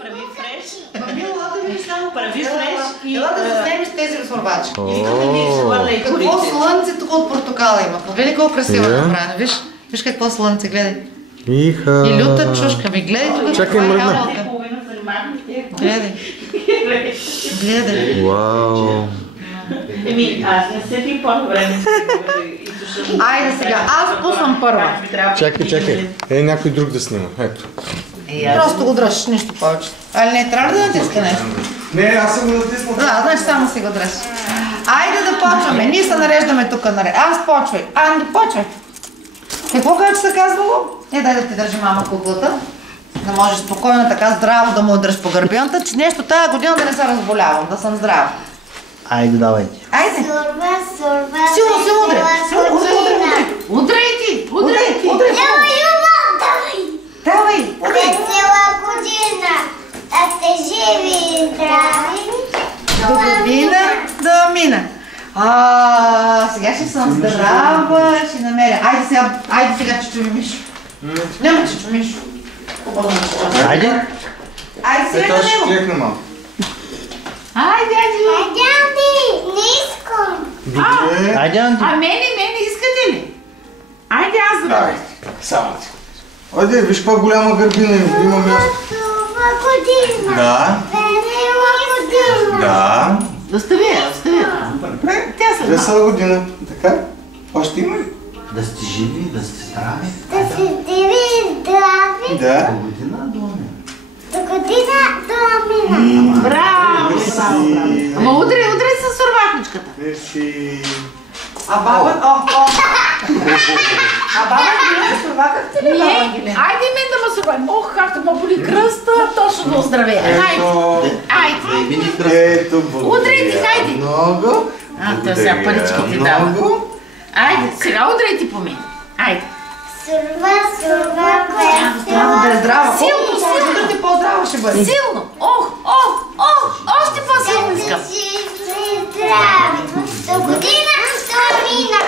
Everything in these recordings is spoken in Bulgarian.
прави фреш. Мамила, да видиш само прави фреш и... Ела да заснемеш тези розмърбачки. Искам да видиш хвърля и Какво корите. слънце тук от портокала има. Види колко красиво е направено. Виж какво слънце, гледай. Иха. И люта чушка ми. Гледай тук. Чакай, мръдна. Гледай. Гледай. Вау. Аз не се ти по-време. Айде сега, аз пусвам първа. Чакай. Някой друг да снима. Ето. Просто го дръж, нищо повече. Али не, трябва да натиска нещо. Не, аз съм го натиснал. Да, значи само си го дръж. Айде да почваме. Ние се нареждаме тук. Аз почвай. Анди, почвай. Какво кажа, че се казвало? Дай да ти държи мама куклата. Да може спокойно така здраво да му удръж по гърбионта, че нещо тая година да не се разболявам, да съм здрава. Айде, давайте. Айде. Силно се удря. Удрай ти. Давай. Весела година, да сте живи и здрави. До година, до мина. Сега ще съм здрава, ще намеря. Айде сега, чичо Мишо. Няма чичо Мишо. Айде. Айде сега на него. Чекна малко. Айде, Айде, не искам. Добре. Айде, Анди. мене искате ли? Айде аз да дойда. Само ти. Айде, виж каква голяма гърбина има място. Весела година. Да. Весела година. Да. Остави. Тя се Весела година. Така? Още има ли? Да сте живи, да сте здрави. Да сте живи и здрави. Да. Година до мен. До година до мина. Браво! Ама удрай с сурватничката. Мерси. А баба, Ангелина, сурвакахте ли баба Ангелина? Айде мен да ме survive. Ох, както ме боли кръста, точно да оздравея. Айде. Ето, благодаря. Удрайте, хайде. Много. Той сега паричките дава. Много. Айде, сега удрайте по мен. Айде. Сурва, весела. Трябва да е здрава. Силно, Колкото удрите, по-здрава ще бъде. Силно. Ох, още по-силно искам. Да сте живи и здрави. До година до мина.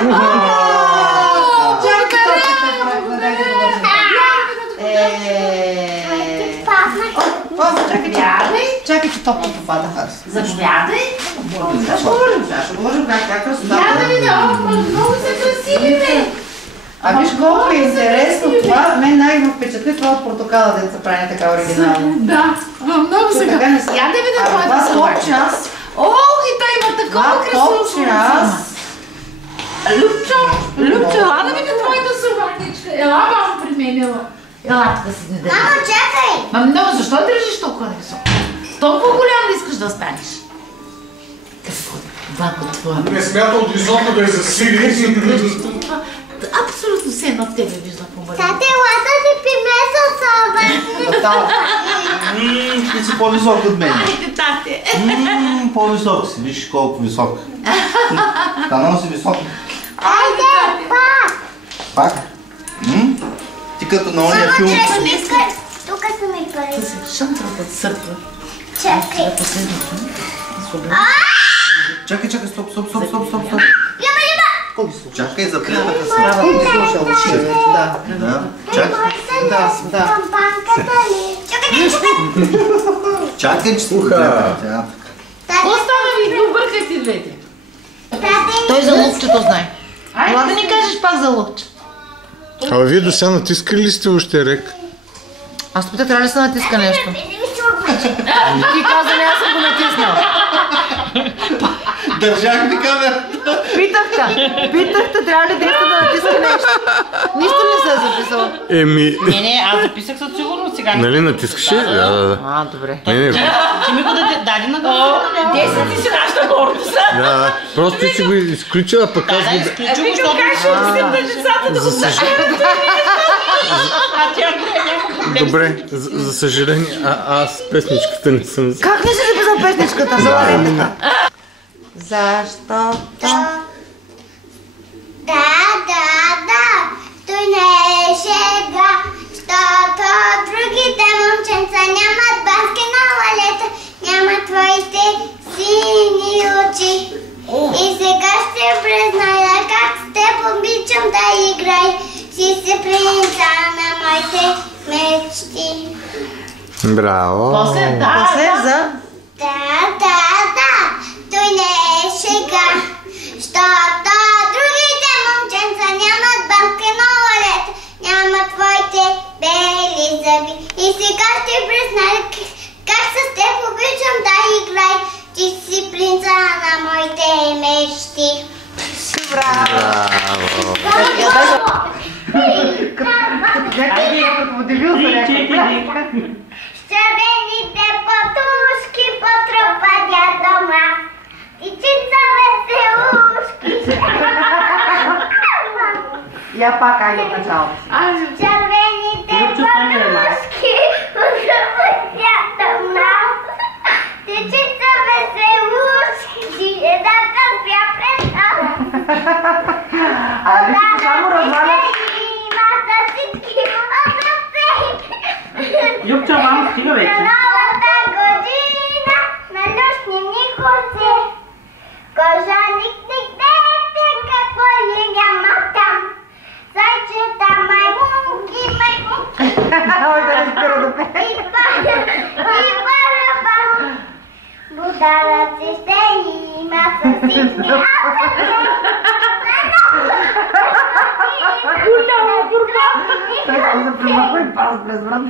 Чакай, че топко попадаха. Заповядай. Ще говорим как красота. Я да видя, много са красиви, бе. Виж колко е интересно това. Мен най-ме впечатли това от портокала, да се прави така оригинално. Да, много са красиви. Я да видя това да се топче аз. Ох, и той има такова красиво аз. Любчо, ела да видя твоята сурватничка. Ела, мамо, при мен, ела. Ела, тук си не държи. Мамо, чакай. Ма много, защо държиш толкова високо? Толкова голям ли искаш да станеш? Това. Не смятам високо да е засили. Абсолютно все едно тебе виждам по-бързо. Тате, лата си пимеса съвърши. Ти си по-висок от мен. Айде, тате. По-висок си, виж колко висок. Станал си висок. Айде, пак. Пак? Ти като на ония филм. Тук са ми пари. Шантрата църква. Чакай. Чакай, стоп. Яма. Чакай, запретнаха се. Трябва да ги слушал. Да. Чакай. Да. Кампанката ли? Чакай, че се Какво става ви? Не объркайте двете. Той за лукчето знае. Ела да ни кажеш пак за лукче. Абе, вие до сега натискали ли сте още рек? Аз питах, трябва ли се натиска нещо? Ти каза, не, аз съм го натиснала. Държах ми камерата. Питахте, трябва ли да натиска нещо? Нищо не се е записало. Не, аз записах със сигурност сега. Нали натискаше? Да. Добре. Не. Ти ми го даде на гордост. Десет ти си нашата гордост. Да, просто си го изключила, пък аз го... Изключи го, защото... Как ще обсим на децата да го знаят? А тя няма проблем. Добре, за съжаление, аз песничката не съм... Как не си записал песничката? Залагайте. Защото... Да, той не е шега, защото другите момченца нямат баски на лалета, нямат твоите сини очи. И сега ще призная как с теб обичам да играй, си принца на моите мечти. Браво! После, После за... Да, той не е шега, защото другите момченца нямат бабка на лалета, нямат твоите бели зъби. И сега ще призная как с теб обичам да играй, ти си принца на моите мечти. Браво! Червените патушки потрападя дома. Птичица веселушки. Я пак, айде от начало. Червените патушки потрападя дома. Птичица веселушки. Едната спя пред нас. А ти само разваляш. Любчо, мамо, стига вече. Новата година на люшни ни хорце. Кожаник дете, какво ли няма там? Зайчета, маймунки. Ой, да не спира да пее. И бараба. Бударъци ще има с всички Той се примахва и пас през врат.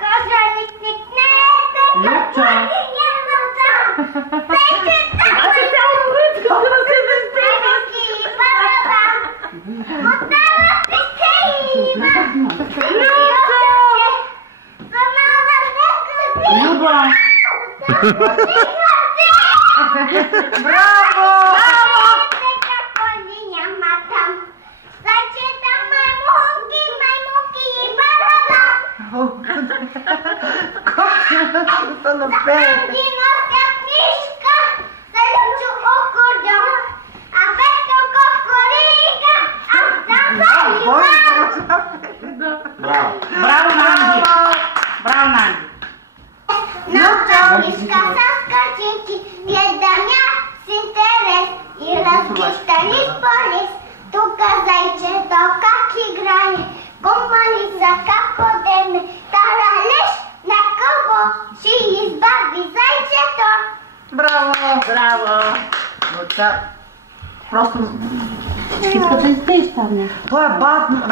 Кожаник никнете, какво ли няма там? Зайчета, маймунки и бараба. Бударъци ще има. Люба! Браво! Какво ли няма там? Зайчета, маймунки и бараба. Колко да напее. Ти нося книжка, за Любчо акордеон, а Петко кокорига, аз съм за Иван. Браво! Браво, Нанди! Браво, Нанди! Нова книжка с картинки, гледам я с интерес и разгищани с полис. Тук зайчето как играе, комалица как одеме, таралеш на кого ще избави зайчето. Браво! Браво! Просто... Искат да изпееш там нещо. Той е Батман.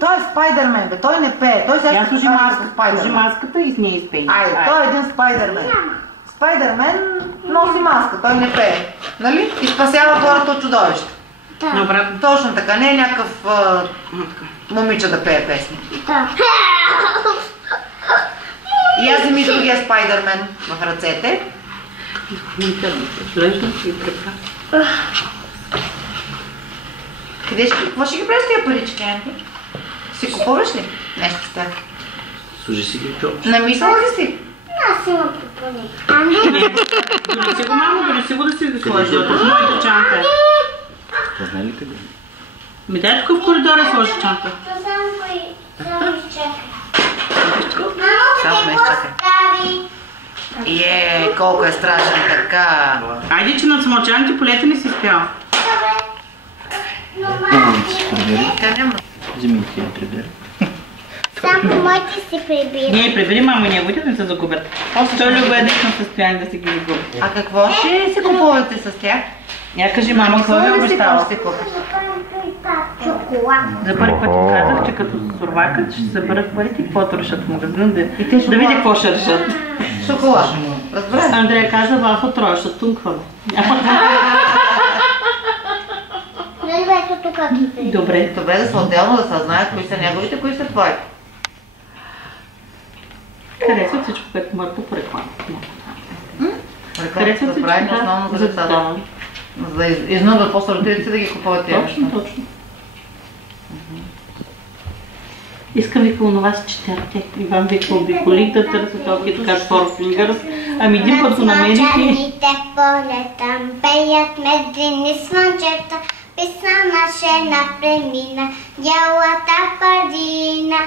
Той е Спайдермен, бе. Той не пее. Той сега Я служи маската, Спайдермен. маската и с нея изпей. Айде, той е един Спайдермен. Спайдермен носи маска, той не пее. Нали? И спасява хората от чудовища. Добре. Точно така, не е някакъв момиче да пее песни. И аз вземи другия Спайдермен в ръцете. Къде ще, какво ще ги правиш тия парички, Анти? Си купуваш ли нещо с тях? Служи си ги чопче. Намисляла ли си? Аз имам попълни. Дори си го, мамо, дори си го да си го сложи вътре в моята чанта. Това знае ли къде? Ми дай тук в коридора сложи чанта. Само изчакай. Само ме изчакай. Колко е страшен така. Айде, че над смълчаните полета не си спял. Тя няма. Вземи ти я прибери. Само моите си прибира. Не, прибери, мамо, неговите да не се загубят. Той любо е дишно състояние да си ги загуби. А какво ще си купувате с тях? Я кажи, мама, какво ви обещала? Чоколад. За първи път им казах, че като сурвакът ще съберат парите и каквото решат в магазина, да видя какво ще решат. Шоколад. Разбрах. Андрея каза, вафа троя, ще тункваме. Нали ето тук ги прибира. Добре. Добре да са отделно, да се знаят кои са неговите, кои са твоите. Харесва всичко, което мъртва по реклама. Харесва да правим основно за децата. За да изнудват после родителите да ги купуват тия неща. Точно. Искам вика онова с четирите. Иван вика обиколих да търся толки така Four Fingers. Ами един път го намерих и... Смачаните в полета пеят медени слънчета, писана шена премина, бялата пардина,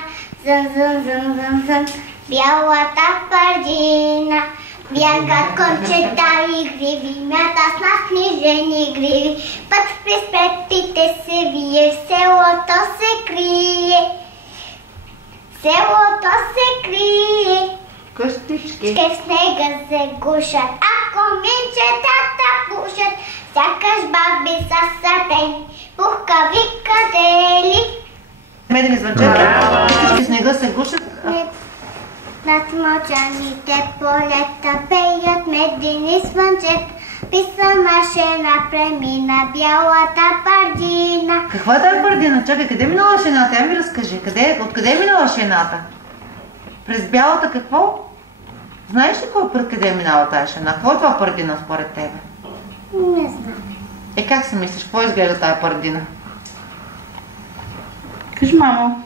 зън, зън, зън, зън, зън, бялата пардина. Бягат кончета игриви, мята с наснижени гриви, път през предпите се вие, в селото се крие. селото се крие. Къщички. В снега се гушат, ако минчетата пушат, сякаш баби са сатени, пухкави кадели. Медени звънчета. Къщички в снега се гушат. Над мълчаните полета пеят медени звънчета, писана шена премина бялата пардина. Каква е тази пардина? Чакай, къде е минала шената? Я ми разкажи. Откъде е минала шената? През бялата какво? Знаеш ли къде е минала тази шена? Какво е това пардина според тебе? Не знам. Как си мислиш? Какво изглежда тази пардина? Кажи, мамо.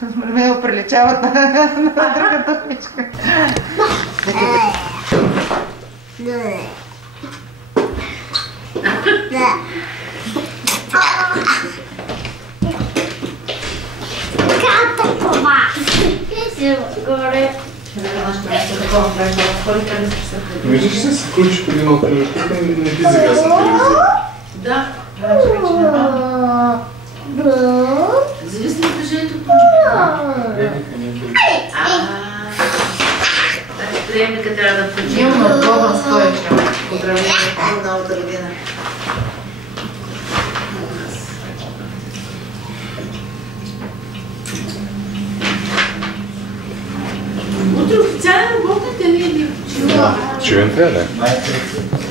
С мен приличават на другата пичка. Ката това! Писи горе. Виждаш ли се включи преди малко телевизията и не ти загаса телевизията? Да. Зависи от движението. Приемника трябва да включи. Имам отбогъм стоече. Поздравление за новата година. Утре официално работните ли? Да, чуем трябва да е. Майка.